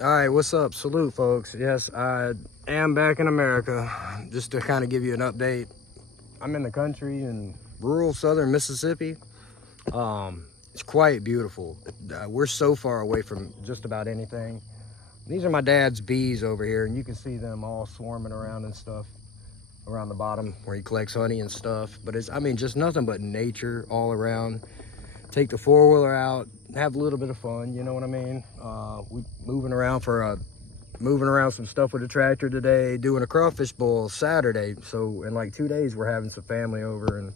All right, what's up? Salute, folks. Yes, I am back in America. Just to kind of give you an update, I'm in the country in rural southern Mississippi. It's quite beautiful. We're so far away from just about anything. These are my dad's bees over here, and you can see them all swarming around and stuff around the bottom where he collects honey and stuff. But it's, I mean, just nothing but nature all around. Take the four-wheeler out, have a little bit of fun, you know what I mean? We moving around some stuff with the tractor today, doing a crawfish boil Saturday. So in like 2 days, we're having some family over, and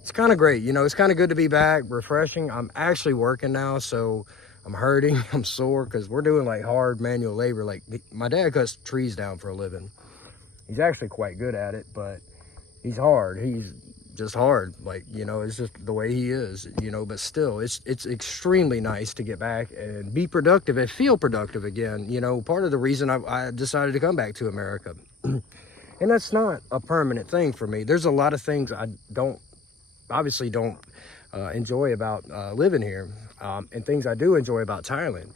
it's kind of great. You know, it's kind of good to be back, refreshing. I'm actually working now, so I'm hurting, I'm sore, because we're doing like hard manual labor. Like my dad cuts trees down for a living. He's actually quite good at it, but he's hard. He's just hard, like, you know, it's just the way he is, you know. But still, it's extremely nice to get back and be productive and feel productive again. You know, part of the reason I decided to come back to America, and that's not a permanent thing for me. There's a lot of things I obviously don't enjoy about living here, and things I do enjoy about Thailand.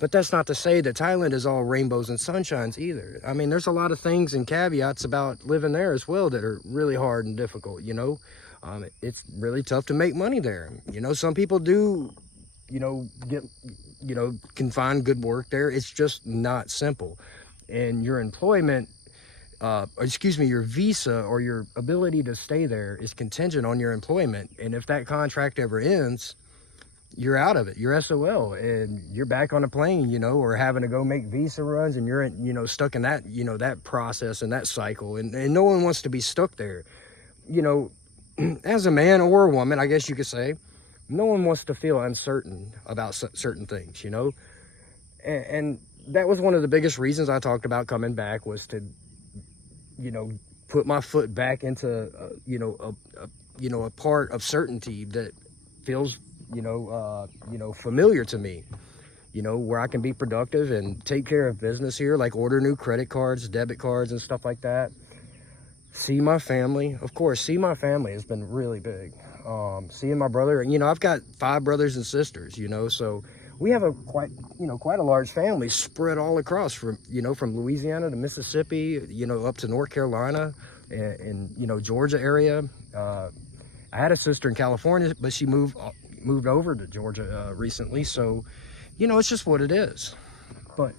But that's not to say that Thailand is all rainbows and sunshines either. I mean, there's a lot of things and caveats about living there as well that are really hard and difficult, you know. It's really tough to make money there. You know, some people do, you know, can find good work there. It's just not simple. And your employment, your visa or your ability to stay there is contingent on your employment. And if that contract ever ends, you're out of it. You're SOL, and you're back on a plane, you know, or having to go make visa runs, and you're, you know, stuck in that, you know, that process and that cycle, and no one wants to be stuck there. You know, as a man or a woman, I guess you could say, no one wants to feel uncertain about certain things, you know. And that was one of the biggest reasons I talked about coming back, was to, you know, put my foot back into, a part of certainty that feels, familiar to me, you know, where I can be productive and take care of business here, like order new credit cards, debit cards, and stuff like that. See my family. Of course, see my family has been really big. Seeing my brother, you know, I've got 5 brothers and sisters, you know, so we have quite a large family spread all across from Louisiana to Mississippi, you know, up to North Carolina and you know, Georgia area. I had a sister in California, but she moved over to Georgia recently, so you know, it's just what it is. But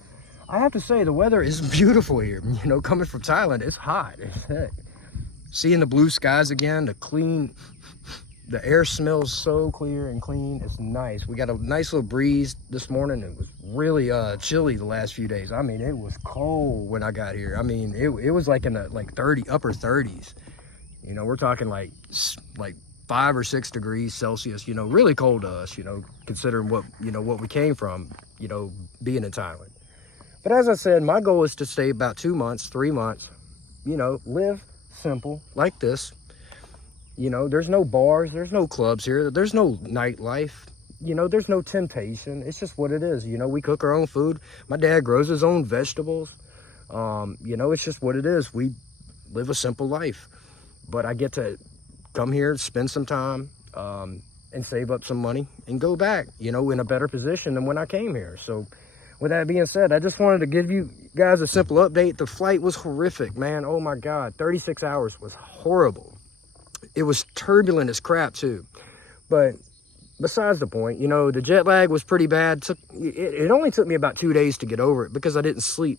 I have to say, the weather is beautiful here. You know, coming from Thailand, it's hot as heck. Seeing the blue skies again, the air smells so clear and clean. It's nice. We got a nice little breeze this morning. It was really chilly the last few days. I mean, it was cold when I got here. I mean, it was like in the upper 30s. You know, we're talking like 5 or 6 degrees Celsius, you know, really cold to us, you know, considering what we came from, you know, being in Thailand. But as I said, my goal is to stay about 2 months, 3 months, you know, live simple like this. You know, there's no bars, there's no clubs here, there's no nightlife, you know, there's no temptation. It's just what it is. You know, we cook our own food. My dad grows his own vegetables. You know, it's just what it is. We live a simple life. But I get to come here, spend some time, and save up some money and go back, you know, in a better position than when I came here. So with that being said, I just wanted to give you guys a simple update. The flight was horrific, man. Oh my God, 36 hours was horrible. It was turbulent as crap too. But besides the point, you know, the jet lag was pretty bad. It only took me about 2 days to get over it, because I didn't sleep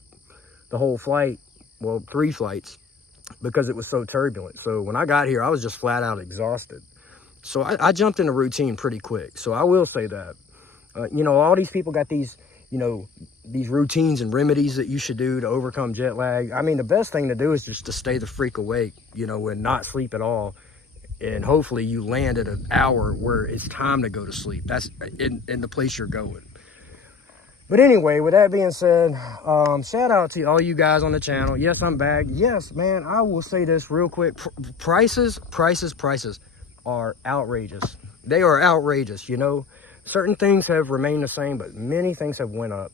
the whole flight. Well, 3 flights. Because it was so turbulent. So when I got here, I was just flat out exhausted. So I jumped in a routine pretty quick. So I will say that, you know, all these people got these, you know, these routines and remedies that you should do to overcome jet lag. I mean, the best thing to do is just to stay the freak awake, you know, and not sleep at all. And hopefully you land at an hour where it's time to go to sleep. That's in the place you're going. But anyway, with that being said, shout out to all you guys on the channel. Yes, I'm back. Yes, man, I will say this real quick. Prices are outrageous. They are outrageous, you know. Certain things have remained the same, but many things have went up.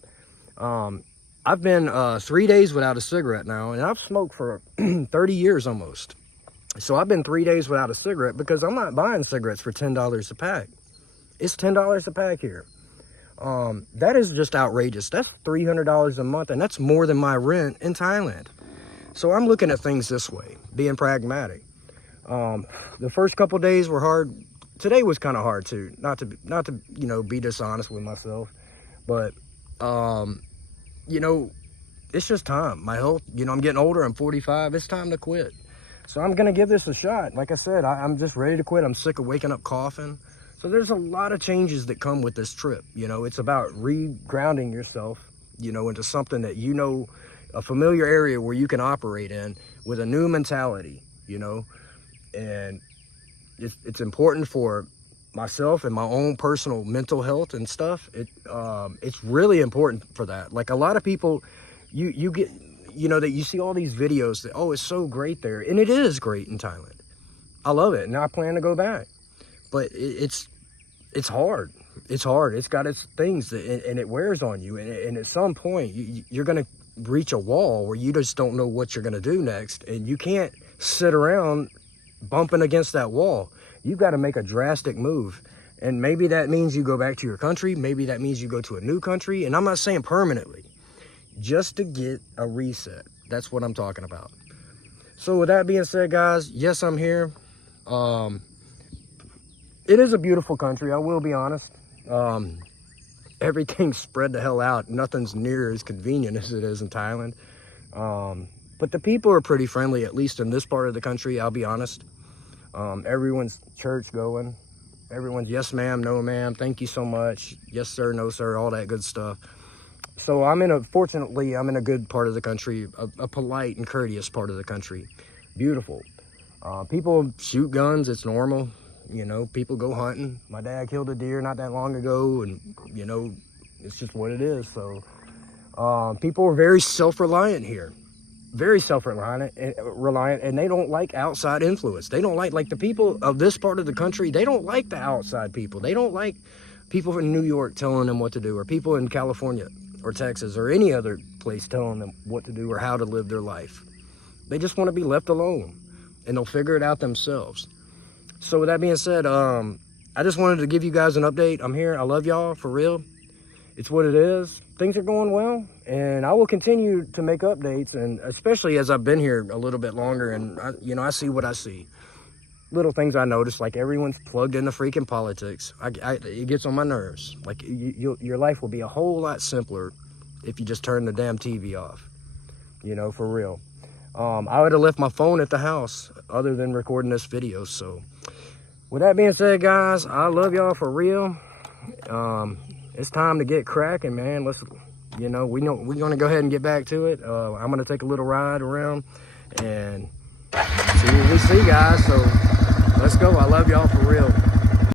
I've been 3 days without a cigarette now, and I've smoked for 30 years almost. So I've been 3 days without a cigarette because I'm not buying cigarettes for $10 a pack. It's $10 a pack here. That is just outrageous. That's $300 a month, and that's more than my rent in Thailand. So I'm looking at things this way, being pragmatic. The first couple days were hard. Today was kind of hard too, not to you know, be dishonest with myself, but you know, it's just time. My health, you know, I'm getting older. I'm 45. It's time to quit. So I'm gonna give this a shot. Like I said, I'm just ready to quit. I'm sick of waking up coughing. So there's a lot of changes that come with this trip. You know, it's about re-grounding yourself, you know, into something that, you know, a familiar area where you can operate in with a new mentality, you know. And it's important for myself and my own personal mental health and stuff. It's really important for that. Like a lot of people, you get, you know, that you see all these videos that, oh, it's so great there. And it is great in Thailand. I love it. And I plan to go back. But it's hard. It's hard. It's got its things and it wears on you. And at some point, you're going to reach a wall where you just don't know what you're going to do next. And you can't sit around bumping against that wall. You've got to make a drastic move. And maybe that means you go back to your country. Maybe that means you go to a new country. And I'm not saying permanently, just to get a reset. That's what I'm talking about. So with that being said, guys, yes, I'm here. It is a beautiful country, I will be honest. Everything's spread the hell out. Nothing's near as convenient as it is in Thailand. But the people are pretty friendly, at least in this part of the country, I'll be honest. Everyone's church going. Everyone's yes ma'am, no ma'am, thank you so much. Yes sir, no sir, all that good stuff. So fortunately, I'm in a good part of the country, a polite and courteous part of the country. Beautiful. People shoot guns, it's normal. You know, people go hunting. My dad killed a deer not that long ago, and, you know, it's just what it is. So people are very self-reliant here. Very self-reliant, and they don't like outside influence. They don't like the people of this part of the country, they don't like the outside people. They don't like people in New York telling them what to do, or people in California or Texas or any other place telling them what to do or how to live their life. They just want to be left alone, and they'll figure it out themselves. So with that being said, I just wanted to give you guys an update. I'm here. I love y'all, for real. It's what it is. Things are going well, and I will continue to make updates, and especially as I've been here a little bit longer, and I see what I see. Little things I notice, like everyone's plugged into freaking politics. It gets on my nerves. Like your life will be a whole lot simpler if you just turn the damn TV off. You know, for real. I would have left my phone at the house other than recording this video. So with that being said, guys, I love y'all for real. It's time to get cracking, man. Let's, you know, we're gonna go ahead and get back to it. I'm gonna take a little ride around and see what we see, guys. So let's go. I love y'all for real.